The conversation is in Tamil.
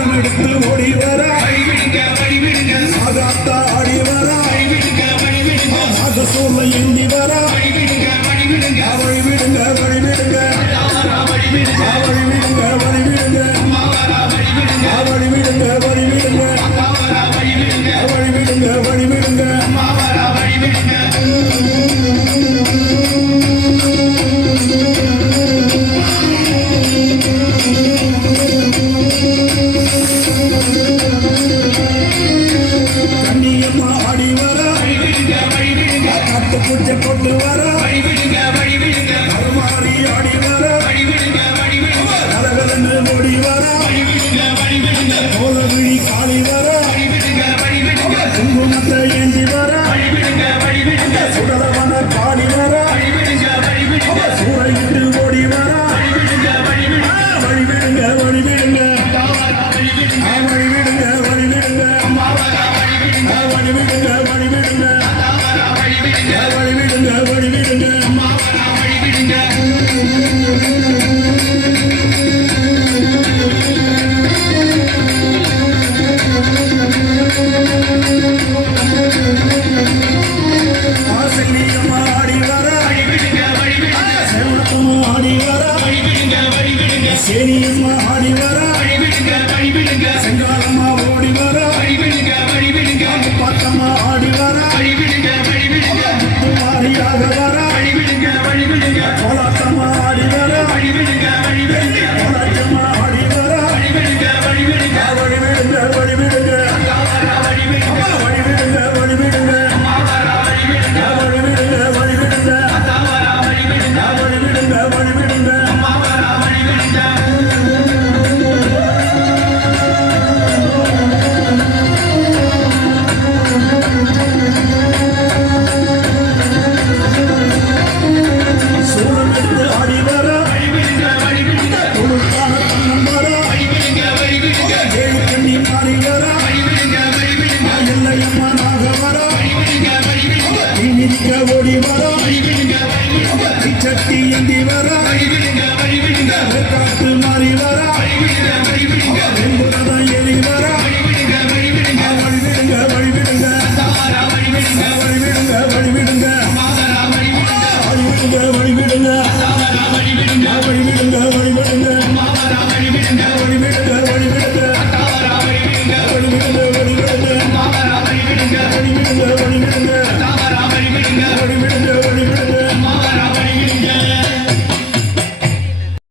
படம் எடுத்து ஓடி வர ஆகாத்தா ஆடி வர சூழ்நிலை ஏந்தி வர வழி விடுங்க வழி விடுங்க வழி விடுங்க வழி விடுங்க வழி விடுங்க வழி விடுங்க வழி விடுங்க வழி விடுங்க வழி விடுங்க கண்ணியம்மா ஆடி வர பூச்சை கொண்டு வர மறுமாறி ஆடி வர கலகலன்னு ஓடி வர கோலவிழி காளி வர குங்குமத்தை ஏந்தி வர சுடலவன காளி வர சூறையிட்டு ஓடி வர வழி விடுங்க வழி விடுங்க வழி விடுங்க வழி விடுங்க வழி விடுங்க